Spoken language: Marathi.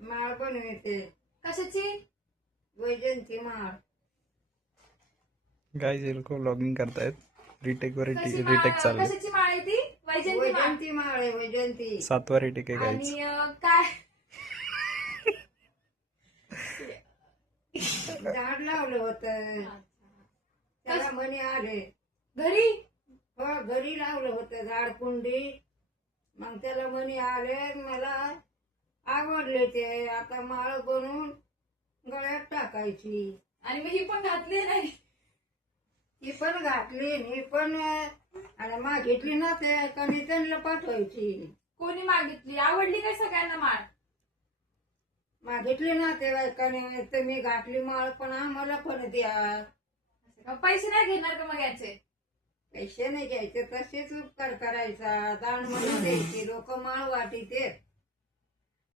माळ बनवते. कशाची? वैजंती माळ. गाइस ये लोग व्लॉगिंग करतायत. रिटेक वर कशी रिटेक माळ? चालू आहे. कशाची माळ आहे ती? वैजयंती माळ. वैजंती माळ आहे. वैजंती. 7वा रिटेक आहे गाइस. आणि काय झाड लावलं होतं, त्याला मणी आले. घरी? हो, घरी लावलं होतं झाड कुंडी. मग त्याला मणी आले. मला आवडले ते. आता माळ बनवून गळ्यात टाकायची. आणि मी ही पण घातली नाही. ही पण घातली. ही पण आणि मागितली ना ते कणी त्यांना पाठवायची. कोणी मागितली? आवडली काय सगळ्यांना माळ? मागितली ना ते बायकाने तर मी घातली माळ. पण आम्हाला पण द्या. मग पैसे नाही घेणार का मग याचे? पैसे नाही घ्यायचे, तसेच उपकार करायचा. दान म्हणून द्यायची. लोक माळ वाटीते.